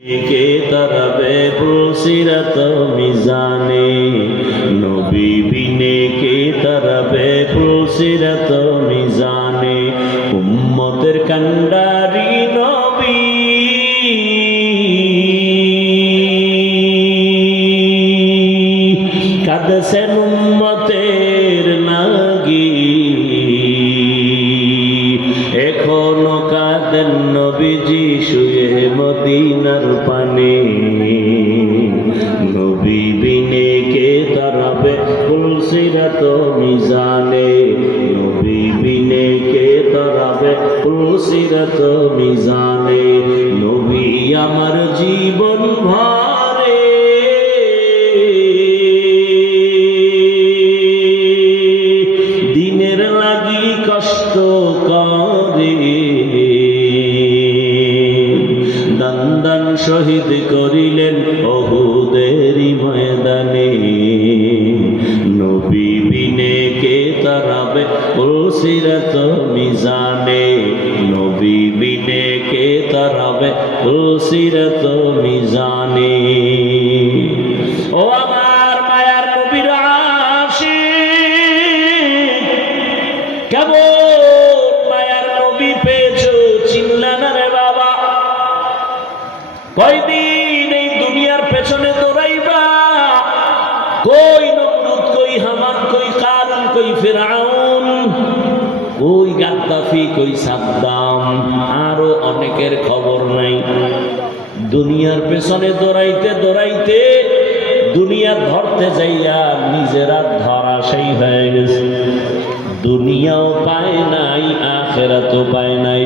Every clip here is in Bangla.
के तरबे पुलसिरत मिजाने नबी बिने के तरबे पुलसिरत मिजाने उम्मतेर कंडारी नबी कादसेन उम्मतेर লাগি এখনো কাঁদেন নবীজি শুয়ে মদিনার পানে নবী বিনে কে তরবে পুলসিরাত মিজানে নবী বিনে কে তরবে পুলসিরাত মিজানে নবী আমার জীবন ভরে দিনের লাগি কষ্ট করে দান শহীদ করিলেন ওহুদেরই ময়দানে নবী বিনে কে তারাবে পুলসিরাত মিজানে নবী বিনে কে তারাবে পুলসিরাত মিজানে ও আমার মায়ার নবীর আশিক কেমন মায়ার নবী পেয়েছো চিনলা না রে বাবা কয়দিন এই দুনিয়ার পেছনে দৌড়াইবা কই নমরুদ কই হামান কই কারুন কই ফিরআউন কই গাদ্দাফি কই সাদ্দাম আরো অনেকের খবর নাই দুনিয়ার পেছনে দৌড়াইতে দৌড়াইতে দুনিয়া ধরতে যাইয়া নিজেরা ধরাশায়ী হয়ে গেছে দুনিয়াও পায় নাই আখিরাতও পায় নাই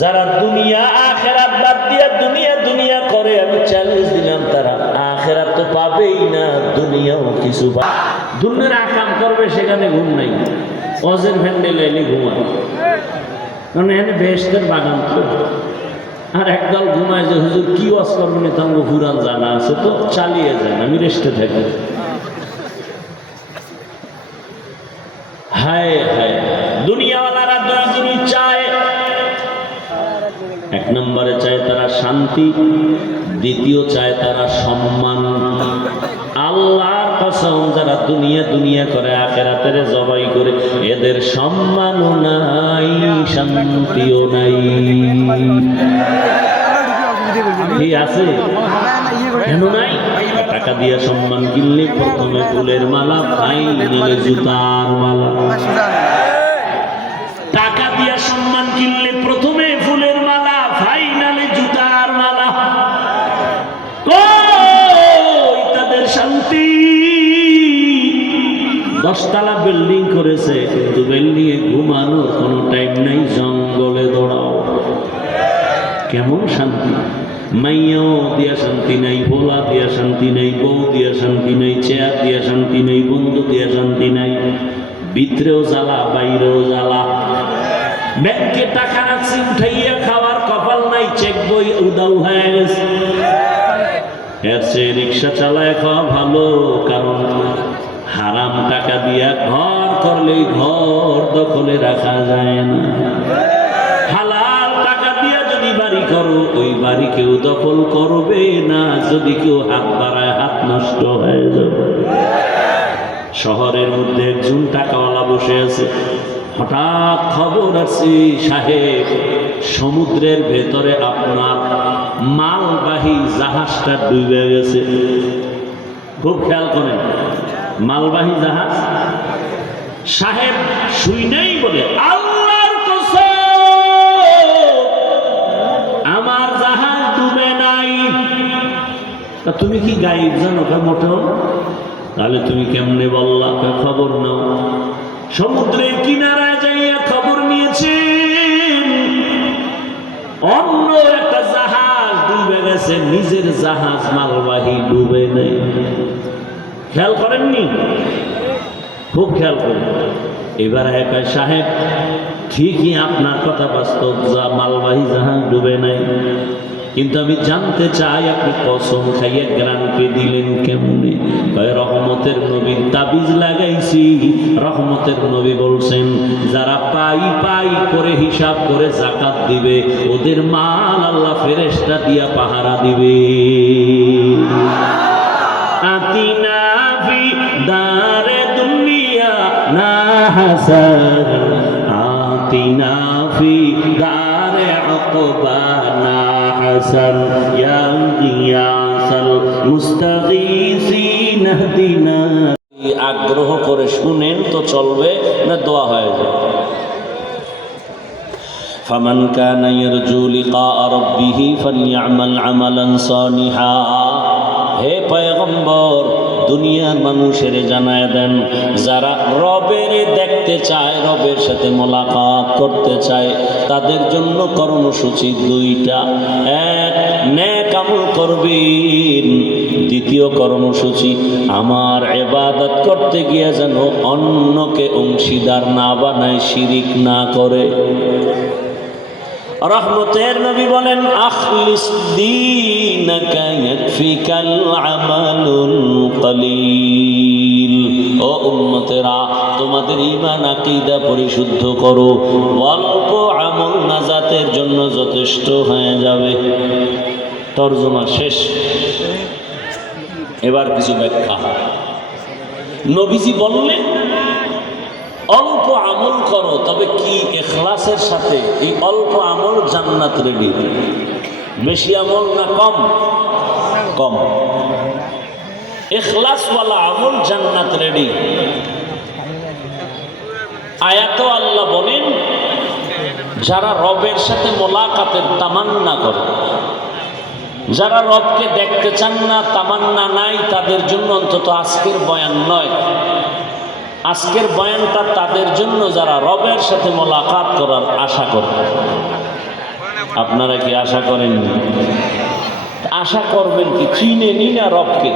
যারা দুনিয়া আখিরাত বাদ দিয়া দুনিয়া দুনিয়া করে আমি চ্যালেঞ্জ দিলাম তারা আখিরাত তো পাবেই না দুনিয়াও কিছু পাবে দুনিয়ার আকাম করবে সেখানে ঘুম নাই অজের ভ্যান্ডেল এনে ঘুমায় কারণ এখানে বেহেশতের বাগান তো আর একদল ঘুমায় যে হুজুর কি ওয়াজ করবেন তাঙ্গ ফুরান জানা আছে তো চালিয়ে যান আমি রেস্টে থাকি হায় হায় দুনিয়াওয়ালারা দুই জিনিস চায় এক নম্বরে চায় তারা শান্তি দ্বিতীয় চায় তারা সম্মান আল্লাহর কসম যারা দুনিয়া দুনিয়া করে আখিরাতের জবাই করে এদের সম্মানও নাই শান্তিও নাই কি আছে কেন নাই টাকা দিয়া সম্মান কিনলে প্রথমে ফুলের মালা ফাইনালে জুতার মালা টাকা দিয়া সম্মান কিনলে প্রথমে ফুলের মালা ফাইনালে জুতার মালা কই তাদের শান্তি 10 তলা বিল্ডিং করেছে কিন্তু বিল্ডিং এ ঘুমানোর কোনো টাইম নাই জঙ্গলে দৌড়াও কেমন শান্তি মাইয়াও দিয়া শান্তি নাই ভোলা দিয়া শান্তি নাই বউ দিয়া শান্তি নাই চেয়ার দিয়া শান্তি নাই বন্ধু দিয়া শান্তি নাই ভিতরেও জ্বালা বাইরেও জ্বালা ব্যাংকে টাকা রাখছি উঠাইয়া খাওয়ার কপাল নাই চেক বই উদাও হয়ে গেছে এর চেয়ে রিক্সা চালায় খাওয়া ভালো কারণ হারাম টাকা দিয়া ঘর করলে ঘর দখলে রাখা যায় না হালাল টাকা দিয়া যদি বাড়ি করো ওই বাড়ি কেউ দখল করবে না যদি কেউ হাত বাড়ায় হাত নষ্ট হয়ে যাবে শহরের মধ্যে একজন টাকাওয়ালা বসে আছে হঠাৎ খবর আছে সাহেব সমুদ্রের ভেতরে আপনার মালবাহী জাহাজটা ডুবে গেছে খুব খেয়াল করেন মালবাহী জাহাজ সাহেব শুই নাই বলে আল্লাহর কসম আমার জাহাজ ডুবে নাই তা তুমি কি গায়েব জানো মোটেও তাহলে তুমি কেমনে বললা খবর নাও সমুদ্রের কিনারায় যাইয়া খবর নিয়েছেন অন্য একটা জাহাজ ডুবে গেছে নিজের জাহাজ মালবাহী ডুবে নেই খেয়াল করেননি খুব খেয়াল করেন এবার একা সাহেব ঠিকই আপনার কথা বাস্তব যা মালবাহী জাহাজ ডুবে নাই কিন্তু আমি জানতে চাই আপনি কসম খাইয়া গ্রান্টে দিলেন কেমনে? রহমতের নবীর তাবিজ লাগাইছি। রহমতের নবী বলছেন যারা পাই পাই করে হিসাব করে যাকাত দিবে ওদের মাল আল্লাহ ফেরেশতা দিয়া পাহারা দিবে। আতিনা ফি দারে দুনিয়া না হাসান, আতিনা ফি দারে আকবা না হাসান, ইয়া গিয়াসাল মুস্তাগীসিন ইহদিনা। আগ্রহ করে শুনেন তো চলবে না দোয়া হয়ে যায়। ফামান কানা ইয়ারজু লিকা রাব্বিহি ফালইআমাল আমালান সালিহা। হে পয়গম্বর, দুনিয়ার মানুষের জানায় দেন যারা রবের দেখতে চায়, রবের সাথে মোলাকাত করতে চায়, তাদের জন্য কর্মসূচি দুইটা। এক, নেক আমল করবেন। দ্বিতীয় কর্মসূচি, আমার ইবাদত করতে গিয়ে যেন অন্যকে অংশীদার না বানায়, শিরিক না করে। রহমতের নবী বলেন আখলিস দীনাকা ইয়াকফিকাল আমালুল কলিল। ও উম্মতেরা, তোমাদের ঈমান আকীদা পরিশুদ্ধ করো, অল্প আমল নাজাতের জন্য যথেষ্ট হয়ে যাবে। তরজমা শেষ। এবার কিছু ব্যাখ্যা। নবীজি বললেন অল্প আমল করো, তবে কি ইখলাসের সাথে। এই অল্প আমল জান্নাত রেডি। বেশি আমল না কম? কম। ইখলাসওয়ালা আমল জান্নাত রেডি। আয়াতে আল্লাহ বলেন যারা রবের সাথে মোলাকাতের তামান্না করে, যারা রবকে দেখতে চান না, তামান্না নাই, তাদের জন্য অন্তত আজকের বয়ান নয়। আজকের বয়ানটা তাদের জন্য যারা রবের সাথে মোলাকাত করার আশা করে। আপনারা কি আশা করেন? আশা করবেন কি? চিনেনি না রবকে?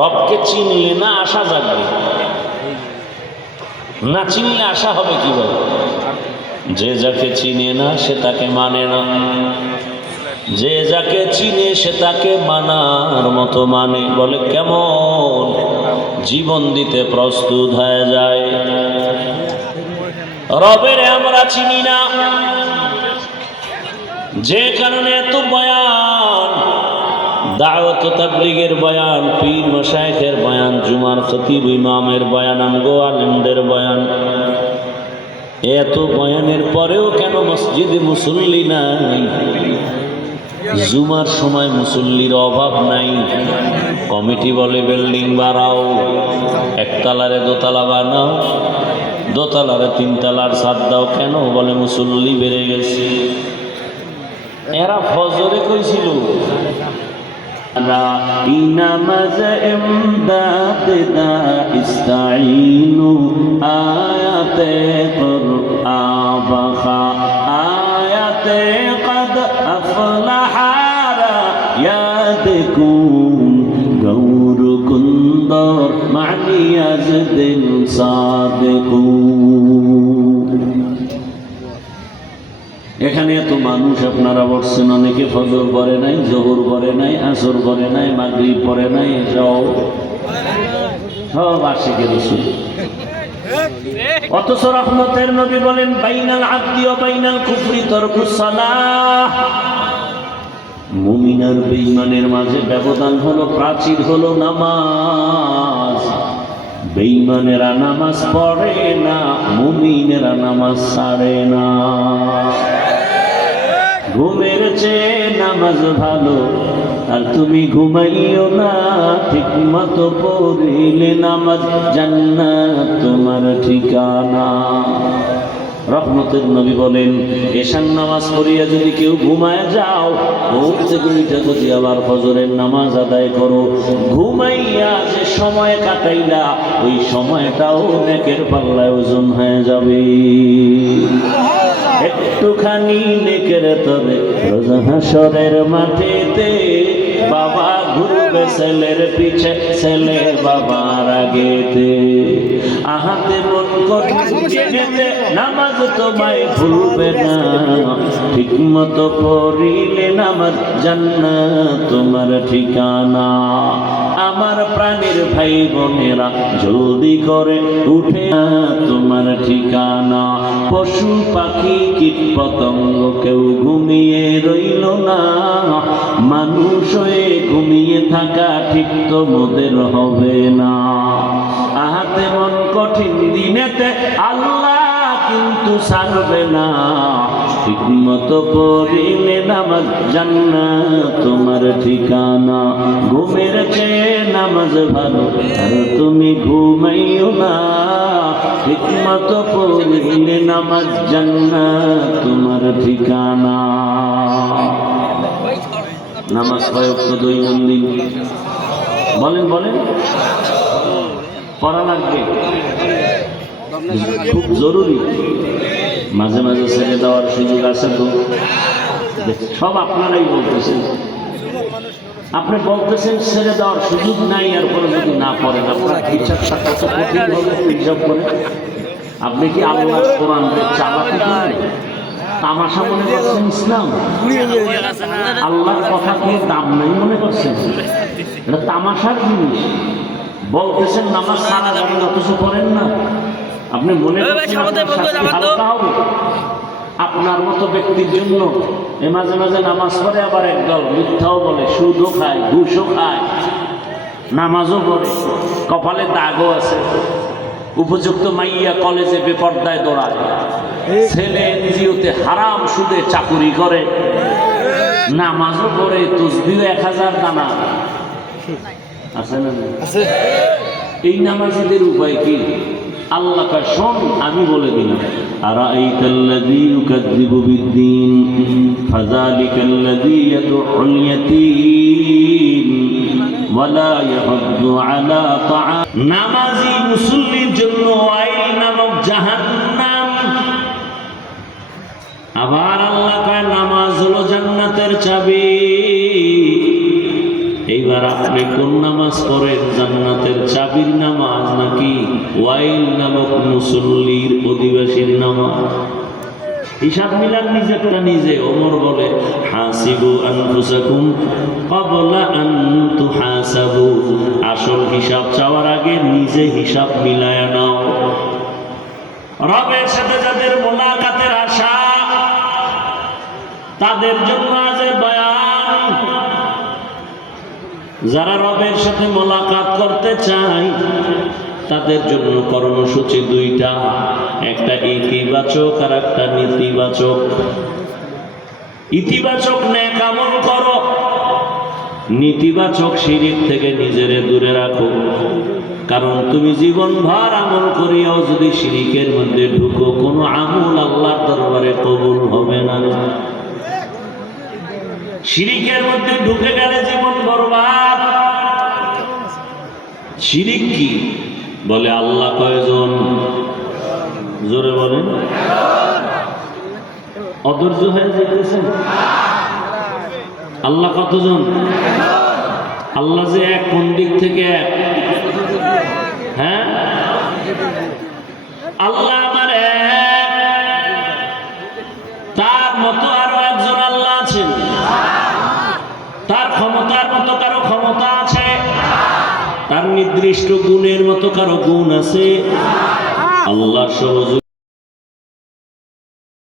রবকে চিনলে না আশা জাগবে, না চিনলে আশা হবে কিভাবে? যে যাকে চিনে না সে তাকে মানে না, যে যাকে চিনে সে তাকে মানার মতো মানে। বলে কেমন? জীবন দিতে প্রস্তুত হয়ে যায়। রবের আমরা চিনি না, যে কারণে এত বয়ান, দাওয়াত তাবলীগের বয়ান, পীর মাশায়েখের বয়ান, জুমার খতিব ইমামের বয়ান, আমগো আলেমদের বয়ান। এত বয়ানের পরেও কেন মসজিদে মুসল্লি নাই? জুমার সময় মুসল্লির অভাব নাই। কমিটি বলে বিল্ডিং বাড়াও, একতলারে দোতলা বানাও, দোতলারে তিনতলার ছাদ দাও। কেন? বলে মুসল্লি বেড়ে গেছে। এরা ফজরে কইছিল নামাজ ইমদাদ দা ইস্তাইনু আয়াতে কুরআন বাখা আয়াতে কদ আফলাহা ইয়াদকুন গৌর কুন্দর মানিয়াজ দিন সাদেকুন। এখানে এত মানুষ আপনারা বসছেন, অনেকে ফজর পড়ে নাই, জোহর পড়ে নাই, আসর পড়ে নাই, মাগরিব পড়ে নাই, সব আশিকে রাসূল। অথচ রহমতের নবী বলেন বাইনাল আবদি ওয়া বাইনাল কুফরি তারকুস সালাহ। মুমিন আর বেঈমানের মাঝে ব্যবধান হলো, প্রাচীর হলো নামাজ। বেঈমানেরা নামাজ পড়ে না, মুমিনেরা নামাজ ছাড়ে না। ঘুমের চেয়ে নামাজ ভালো, আর তুমি ঘুমাইও না, ঠিক মতো পড়িলে নামাজ জান্নাত তোমার ঠিকানা। রহমতের নবী বলেন এশার নামাজ পড়িয়া যদি কেউ ঘুমায় যাও, ঘুম থেকে উঠে যদি আবার ফজরের নামাজ আদায় করো, ঘুমাইয়া যে সময় কাটাইলা ওই সময়টাও নেকের পাল্লায় ওজন হয়ে যাবে। একটুখানি নেকের তরে রোজা হাসরের মাঠেতে বাবা ঘুরবে ছেলের পিছে, ছেলে বাবার আগেতে। আহাতে মন করতে নামাজ তোমায় ভুলবে না, ঠিকমতো পড়িলে নামাজ জান্নাত তোমার ঠিকানা। আমার প্রাণের ভাই বোনেরা জলদি করে উঠে তোমার ঠিকানা। পশু পাখি কীট পতঙ্গ কেউ ঘুমিয়ে রইল না, মানুষ হয়ে ঘুমিয়ে থাকা ঠিক তো মোদের হবে না। আহাতে মন কঠিন দিনেতে আল্লাহ কিন্তু ছাড়বে না, ঠিকমতো পড়িলে নামাজ জান্নাত তোমার ঠিকানা। ঘুমের চেয়ে নামাজ ভালো আর তুমি ঘুমাইও না, ঠিকমতো পড়িলে নামাজ জান্নাত তোমার ঠিকানা। নামাজ কয় ওয়াক্ত দৈনন্দিন? বলেন বলেন, পড়া লাগবে, খুব জরুরি। মাঝে মাঝে ছেড়ে দেওয়ার সুযোগ আছে তো? সব আপনারাই বলতেছেন, আপনি বলতেছেন ছেড়ে দেওয়ার সুযোগ নাই, আর পরে যদি না পড়েন আপনার হিসাবটা কত কঠিন হবে হিসাব করে। আপনি কি আল্লাহর কোরআন চালাতে পারেন? তামাশা মনে করছেন ইসলাম? আল্লাহর কথা কোনো দাম নাই মনে করছেন? এটা তামাশার জিনিস। বলতেছেন নামাজ সারা যাবেন অথচ করেন না। আপনি মনে করছেন হালকা হবে? আপনার মতো ব্যক্তির জন্য এ মাঝে মাঝে নামাজ পড়ে, আবার একদল মিথ্যাও বলে, সুদও খায়, ঘুষও খায়, নামাজও পড়ে, কপালে দাগও আছে। উপযুক্ত মাইয়া কলেজে বেপর্দায় দৌড়ায়, ছেলে এনজিওতে হারাম সুদে চাকুরি করে, নামাজও পড়ে, তসবিহও 1000 দানা আছে না? এই নামাজিদের উপায় কি? আল্লাহ কয় শোন, আমি বলে দিলাম। আরাআইতাল্লাযী ইউকাযযিবু বিদ্দীন ফাযালিকাল্লাযী ইয়াদউল ইয়াতীম ওয়ালা ইয়াহুদ্দু আলা তাআম। নামাজি মুসল্লির জন্য ওয়াইল নামক জাহান্নাম। আবার আল্লাহ কয় নামাজ হলো জান্নাতের চাবি। এইবার আপনি কোন নামাজ পড়েন? জান্নাতের চাবির নামাজ নাকি ওয়াইল নামক মুসল্লির অধিবাসীর নামাজ? হিসাব মিলান নিজেটা নিজে। ওমর বলে হাসিবু আনফুসাকুম ক্বাবলা আন তুহাসাবু। আসল হিসাব চাওয়ার আগে নিজে হিসাব মিলায় নাও। রবের সাথে যাদের মোলাকাতের আশা, তাদের জন্য আজ বয়ান। যারা রবের সাথে মোলাকাত করতে চায় তাদের জন্য কর্মসূচি দুইটা, একটা ইতিবাচক আর একটা নেতিবাচক। ইতিবাচক নেক আমল করো, নেতিবাচক শিরক থেকে নিজেরে দূরে রাখো। কারণ তুমি জীবনভর আমল করিয়াও যদি শিরকের মধ্যে ঢুকো, কোনো আমল আল্লাহর দরবারে কবুল হবে না। শিরকের মধ্যে ঢুকে গেলে জীবন বরবাদ। শিরক কি? বলে আল্লাহ কয়জন? জোরে বলেন। অধৈর্য হয়ে যেতেছেন? আল্লাহ কতজন? আল্লাহ যে এক, কোন দিক থেকে এক? হ্যাঁ, আল্লাহ আমার এক, তার মতো আরো একজন আল্লাহ আছেন। তার ক্ষমতার মতো কারো ক্ষমতা আছে? তার নির্দিষ্ট গুণের মতো কারো গুণ আছে? আল্লাহ সহযোগী